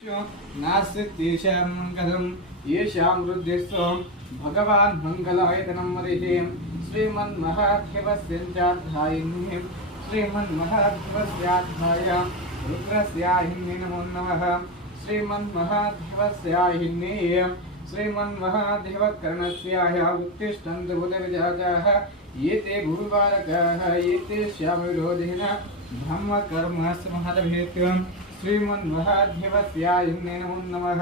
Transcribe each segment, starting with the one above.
नास्ति तेषां मङ्गलं येषां वृद्धिस्तु भगवान् मङ्गलायतनं वरिहिं श्रीमन्महादेवस्याध्यायिनीं श्रीमन्महादेवस्याध्याय रुद्रस्याहिन्ये नमो नमः श्रीमन्महादेवस्याहिन्ये श्रीमन्महादेवकर्णस्याय उत्तिष्ठन्तु बुधविजाताः ये ते भूमिबालकाः ये ते श्यामविरोधिनः ब्रह्मकर्म समहरभेत्वम् श्रीमन्महादेवस्याहिन्ये नमो नमः।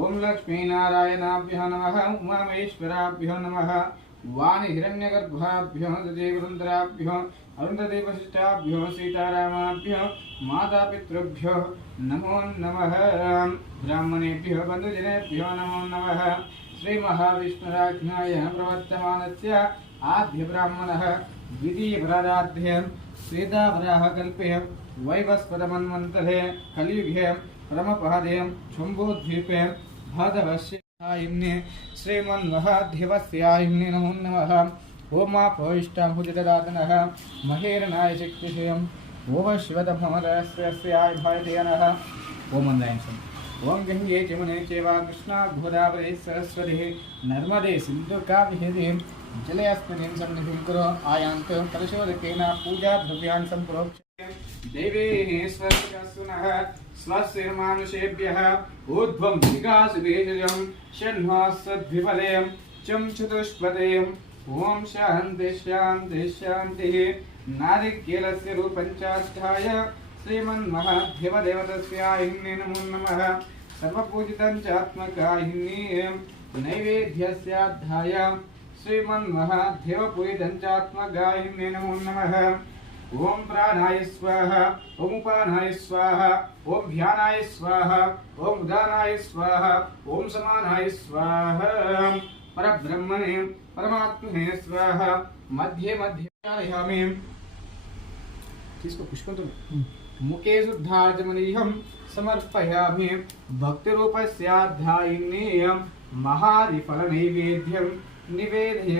ओं लक्ष्मीनारायणाभ्यो नमः। उमामहेश्वराभ्यो नमः। वाणी हिरण्यगर्भाभ्यो देवरुद्राभ्यो अरुन्धदेवशिष्टाभ्यो सीतारामाभ्यो मातापितृभ्यो नमो नमः। ब्राह्मणेभ्यो बन्धुजनेभ्यो नमो नमः। श्रीमहाविष्णुराज्ञाय प्रवर्तमानस्य आद्य ब्राह्मणः द्वितीयपराराध्ये श्वेतावराहकल्पे वैवस्वतमन्वन्तरे कलियुगे परमपदे शम्भुद्वीपे भादवस्याहिन्ये श्रीमन्महादेवस्याहिन्ये नमो नमः। ओमापोष्टाहुतिददातनः महेरनाय शक्तिशयम् ओम शिवतमरस्याय भयतेनः ओम मंदायं ओम गंगे जमुने चैव कृष्णा गोदावरी सरस्वती नर्मदे सिन्धु कावेरी जलेऽस्मिन् सन्निधिं कुरु आयान्तु कलशोदकेन पूजा द्रव्यान् सम्प्रोक्ष्य देवेः स्वस्तिनः स्वस्तिर्मानुषेभ्यः ऊर्ध्वं दिगासुवेजं षण्मासद्विफलें चं चतुष्पदें ओम शान्ति शान्ति शान्तिः। नारिकेलस्य रूपञ्चाष्टाय श्रीमन्महादेवदेवतस्याहिन्ये नमो नमः। सर्वपूजितं चात्मकाहिन्ये नैवेद्यस्याध्याय श्रीमन्महादेवपूजितं चात्मकाहिन्ये नमो नमः। ओम प्राणाय स्वाहा ओम उपानाय स्वाहा ओम ध्यानाय स्वाहा ओम उदानाय स्वाहा ओम समानाय स्वाहा परब्रह्मणे परमात्मने स्वाहा मध्ये मध्ये ध्यायामि। इसको पुष्पंतो मुखे शुद्धार्चमनीयं समर्पयामि। भक्तिरूपस्याध्यायिनीयं महारिफलनैवेद्यं निवेदयामि।